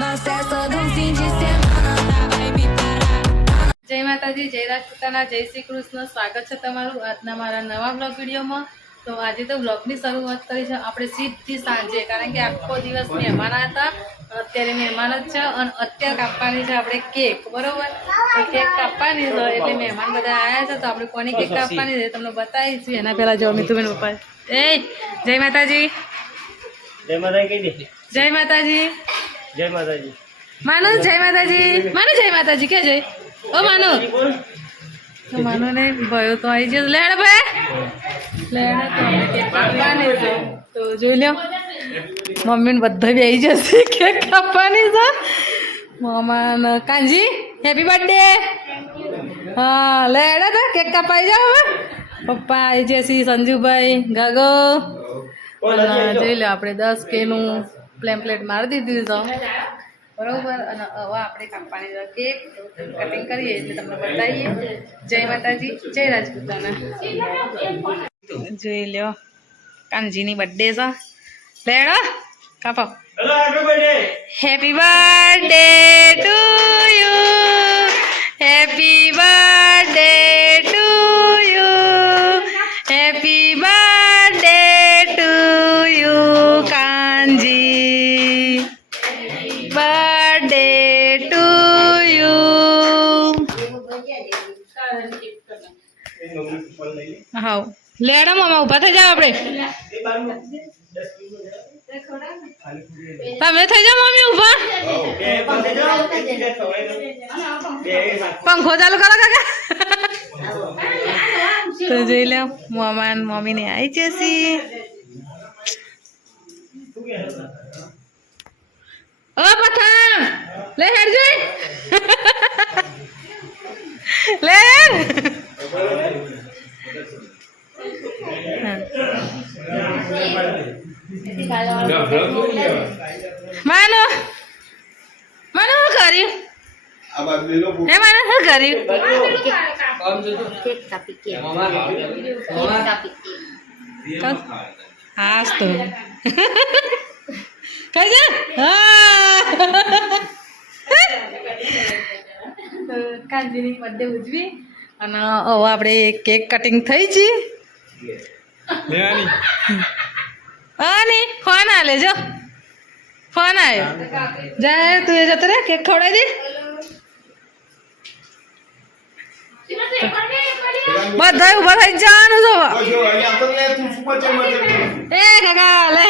Nós festa do fim de semana, vai me parar. જય માતાજી, જય રાજપૂતાના, જય શ્રી કૃષ્ણ. સ્વાગત છે તમારું આજના મારા નવા બ્લોગ વિડીયોમાં. તો આજે તો બ્લોગની શરૂઆત કરી છે આપણે સીધી સાંજે, કારણ કે આખો દિવસ મહેમાન હતા. અત્યારે મહેમાન જ છે અને અત્યારે કાપવાની છે આપણે કેક, બરોબર? તો કેક કાપવાની છે એટલે મહેમાન બધા આવ્યા છે. તો આપણે કોની કેક કાપવાની છે તમને બતાવીશું. એના પહેલાં જો મીતુબેન પપ્પા જય માતાજી. જય માતાજી કહી દે. જય માતાજી. જય માતાજી. માનો જય માતાજી. માનો જય માતાજી કે જય. ઓ માનો તો માનો ને ભયો તો આવી જશે. લેડ ભાઈ લેડ તો આપણે કેક કાપવાની છે. તો જોઈ લો મમ્મી ને બધા બી આવી જશે કેક કાપવાની છે. મામા કાંજી હેપી બર્થડે. હા લેડ તો કેક કાપાઈ જાવ. હવે પપ્પા આવી જશે, સંજુભાઈ, ગાગો. જોઈ લો આપણે 10 કેનું પ્લેટ મારી દીધું છે, બરોબર. અને હવે આપણે કાપવાની છે કેક. કટિંગ કરીએ એટલે તમને બતાવીએ. જય માતાજી, જય રાજપૂતાના. જોઈ લ્યો કાનજીની બર્થડે છે. લેડો કાપો. Happy birthday to you, happy birthday to you, happy birthday to you Kanji, birthday to you. હા લેડો મામા ઉભા થઈ જાવ. આપણે તમે થઈ જાઓ મમ્મી ઉભા. પંખો ચાલુ કરો કાકા. તો જોઈ લો મામા મમ્મી ને આવી જશે. ઓ પઠાણ લે હેડ જોઈ લે માનો માનો શું કર્યું? હે માનો શું કર્યું? હાસ તો કઈ જા. કાંજીની બર્થડે ઉજવી અને હવે આપણે કેક કટિંગ થઈ છે. અને ફોન આલે જો ફોન આવ્યો. જાય તું એ જતો રે કેક ખવડાવી દે. બધા ઉભા થઈ જવાનું જોવા. એ કાકા લે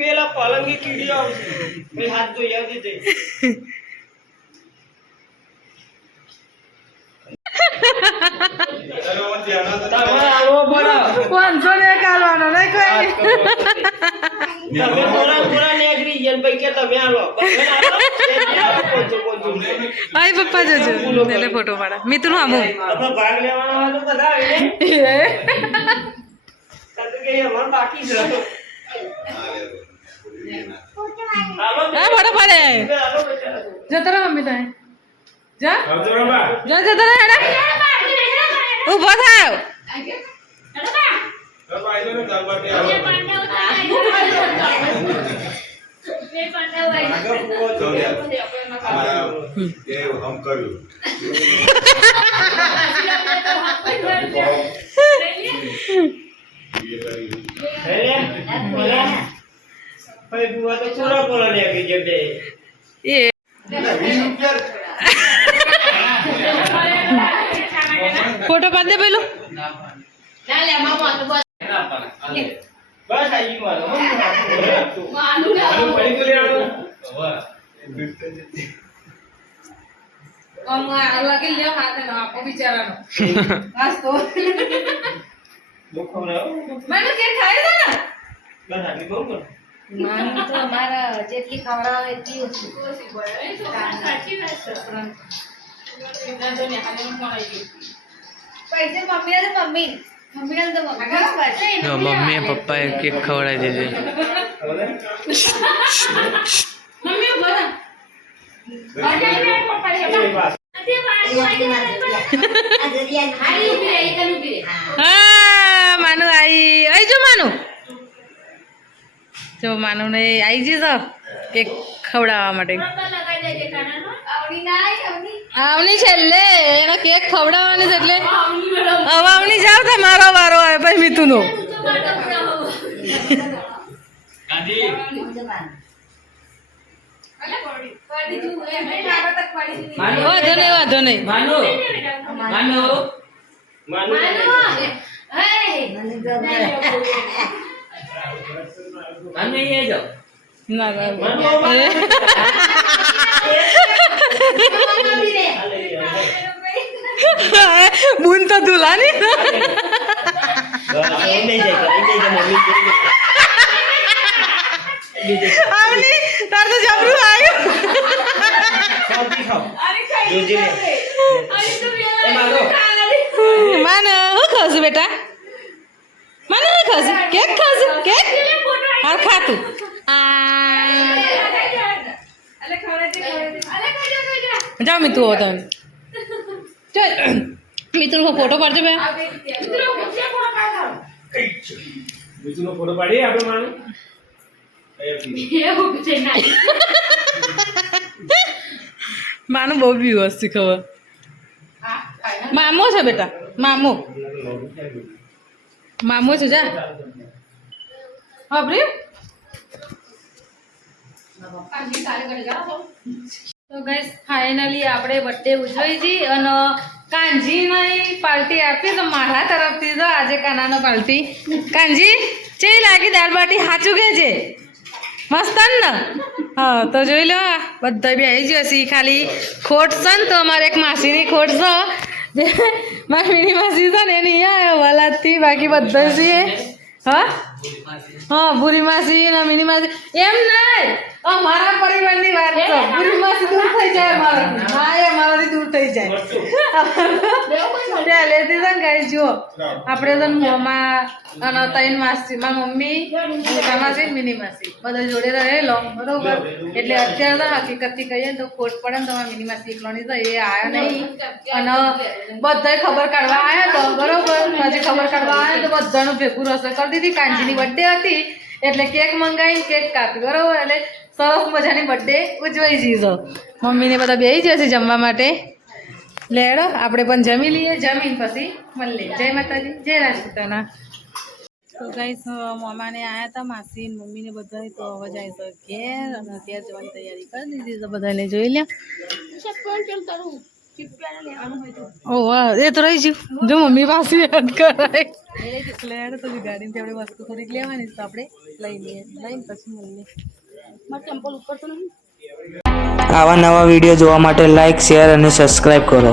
પેલા પલંગી કીડી આવશે હાથ ધોઈ આવતી તે. પાંચસો ને કાઢવાનો નહીં કોઈ. તમે મોરા નેગરી જન ભાઈ કે તમે આલો આઈ પપ્પા જોજો એટલે ફોટો પાડા. મિતુન આમો ભાગ લેવાનો હતો બધા કે અમાર બાકી છે. હા ફોટો પાડે. જતો રહો મમ્મી તાય જા જા જતો રહો. હેડા ઉભો થાવ. ફોટો પાડ દે પેલું. બસ આવી ગયું. લાગી લે હાથે આપો બિચારાનો. આજ તો મને કે ખાઈ દે ને. બસ આવી ગયું. માનું તો અમારા જેટલી ખવડાવે એટલી ઓછી. જો મમ્મી પપ્પાએ કેક ખવડાવી દીધી હા માનુ આઈ જો માનુ ને આવી જઈશ કેક ખવડાવવા માટે આવની છેલ્લે એનો કેક ખવડાવવાની છે એટલે હવે આવની જાવ તો મારો વારો આવે ભાઈ મીતુનો વાંધો નહીં બુન તો દુલાની આવની તાર તો જબરું આવ્યું માનો હું ખાશું બેટા માનો હું ખાશું કેક હા ખાતું જાઓ મિતુ હો તમે ચાલ મિતુનો ફોટો પાડજો બે મિતુનો ફોટો પાડીએ આપણે માનું માનું બહુ બીવસ છે ખબર મામો છે બેટા મામો છે જા હા તો ગાઈસ ફાઇનલી આપણે બર્થડે ઉજવી છી અને કાંજીની પાર્ટી આપી તો મારા તરફથી તો આજે કાનાનો પાર્ટી કાંજી ચેવી લાગી દાળ બાટી સાચું કે છે મસ્ત ને હા તો જોઈ લો બધા બી આવી જશે ખાલી ખોટ છે ને તો અમારે એક માસીની ખોટ છે જે મારી મીની માસી છે ને એની અહીંયા વલાદથી બાકી બધા છીએ હા ભૂરી માસી ને મીની માસી એમ નહીં અમારા પરિવારની વાત છે ભૂરી માસી દૂર થઈ જાય મારાથી હા એ મારાથી દૂર થઈ જાય ત્યાં લેતી છે ને ગાઈ જુઓ આપણે તો મોમાં અને ત્રણ માસી મારી મમ્મી મોટા માસી મિની માસી બધા જોડે રહેલો બરોબર એટલે અત્યારે તો હકીકતથી કહીએ તો ખોટ પડે ને તમારી મિની માસી એકલોની તો એ આવ્યો નહીં અને બધાએ ખબર કાઢવા આવ્યા તો બરોબર પછી ખબર કાઢવા આવ્યા તો બધાનું ભેગું રસોઈ કરી દીધી કાંજીની બર્થડે હતી એટલે કેક મંગાવીને કેક કાપી બરોબર એટલે સરસ મજાની બર્થડે ઉજવાઈ જઈશો મમ્મીને બધા બેસી જશે જમવા માટે લેડો આપણે પણ જમી લઈએ જમીન પછી મળીએ જય માતાજી જય રાજપૂતાના તો ગાઈસ મામાને આવ્યા હતા માસી મમ્મીને બધા તો હવે જાય તો ઘેર અને ઘેર જવાની તૈયારી કરી દીધી તો બધાને જોઈ લે ઓ વાહ એ તો રહી ગયું જો મમ્મી પાસે યાદ કરાય લેડ તો ગાડીથી આપણે વસ્તુ થોડીક લેવાની તો આપણે લઈને પછી મળીએ આવા નવા વિડીયો જોવા માટે લાઈક શેર અને સબસ્ક્રાઈબ કરો